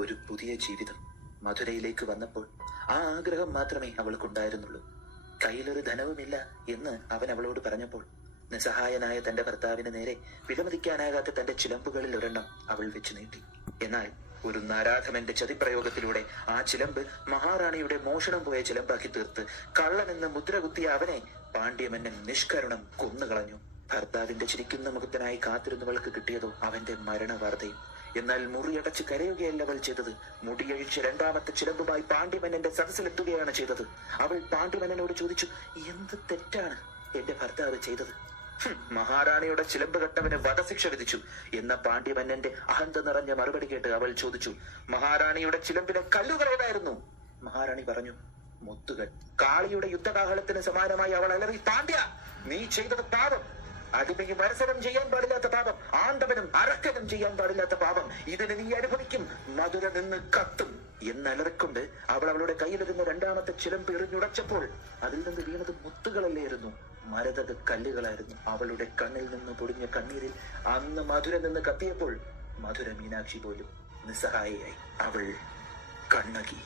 ഒരു പുതിയ ജീവിതം മധുരയിലേക്ക് വന്നപ്പോൾ ആ ആഗ്രഹം മാത്രമേ അവൾക്കുണ്ടായിരുന്നുള്ളൂ. കയ്യിലൊരു ധനവുമില്ല എന്ന് അവൻ അവളോട് പറഞ്ഞപ്പോൾ നിസ്സഹായനായ തന്റെ ഭർത്താവിന് നേരെ വിലമതിക്കാനാകാത്ത തന്റെ ചിലമ്പുകളിൽ ഒരെണ്ണം അവൾ വെച്ചു നീട്ടി. എന്നാൽ ഒരു നരാധമന്റെ ചതിപ്രയോഗത്തിലൂടെ ആ ചിലമ്പ് മഹാറാണിയുടെ മോഷണം പോയ ചിലമ്പാക്കി തീർത്ത് കള്ളനെന്ന് മുദ്ര കുത്തിയ അവനെ പാണ്ഡ്യമന്നൻ നിഷ്കരുണം കൊന്നുകളഞ്ഞു. ഭർത്താവിന്റെ ചിരിക്കുന്ന മുഖത്തിനായി കാത്തിരുന്നവൾക്ക് കിട്ടിയതോ അവന്റെ മരണവാർത്തയും. എന്നാൽ മുറിയടച്ച് കരയുകയല്ല അവൾ ചെയ്തത്. മുടിയഴിച്ച് രണ്ടാമത്തെ ചിലമ്പുമായി പാണ്ഡ്യമന്നന്റെ സദസ്സിലെത്തുകയാണ് ചെയ്തത്. അവൾ പാണ്ഡ്യമന്നനോട് ചോദിച്ചു, എന്ത് തെറ്റാണ് എന്റെ ഭർത്താവ് ചെയ്തത്? മഹാറാണിയുടെ ചിലമ്പ് കെട്ടവന് വധശിക്ഷ വിധിച്ചു എന്ന പാണ്ഡ്യമന്നന്റെ അഹന്ത നിറഞ്ഞ മറുപടി കേട്ട് അവൾ ചോദിച്ചു, മഹാറാണിയുടെ ചിലമ്പിലെ കല്ലുകൾ ഏതായിരുന്നു? മഹാറാണി പറഞ്ഞു, മുത്തുകൾ. കാളിയുടെ യുദ്ധകാഹളത്തിന് സമാനമായി അവൾ അലറി, പാണ്ഡ്യ, നീ ചെയ്തത് പാപം. അടിമയും മത്സരം ചെയ്യാൻ പാടില്ലാത്ത പാപം, ആണ്ടവനും അറക്കനും ചെയ്യാൻ പാടില്ലാത്ത പാപം. ഇതിന് നീ അനുഭവിക്കും. മധുര നിന്ന് കത്തും എന്നലറിക്കൊണ്ട് അവൾ അവളുടെ കയ്യിലിരുന്ന രണ്ടാമത്തെ ചിലമ്പ് എറിഞ്ഞുടച്ചപ്പോൾ അതിൽ നിന്ന് വീണത് മുത്തുകളല്ലായിരുന്നു, മരതക കല്ലുകളായിരുന്നു. അവളുടെ കണ്ണിൽ നിന്ന് പൊടിഞ്ഞ കണ്ണീരിൽ അന്ന് മധുര നിന്ന് കത്തിയപ്പോൾ മധുര മീനാക്ഷി പോലും നിസ്സഹായയായി. അവൾ കണ്ണകി.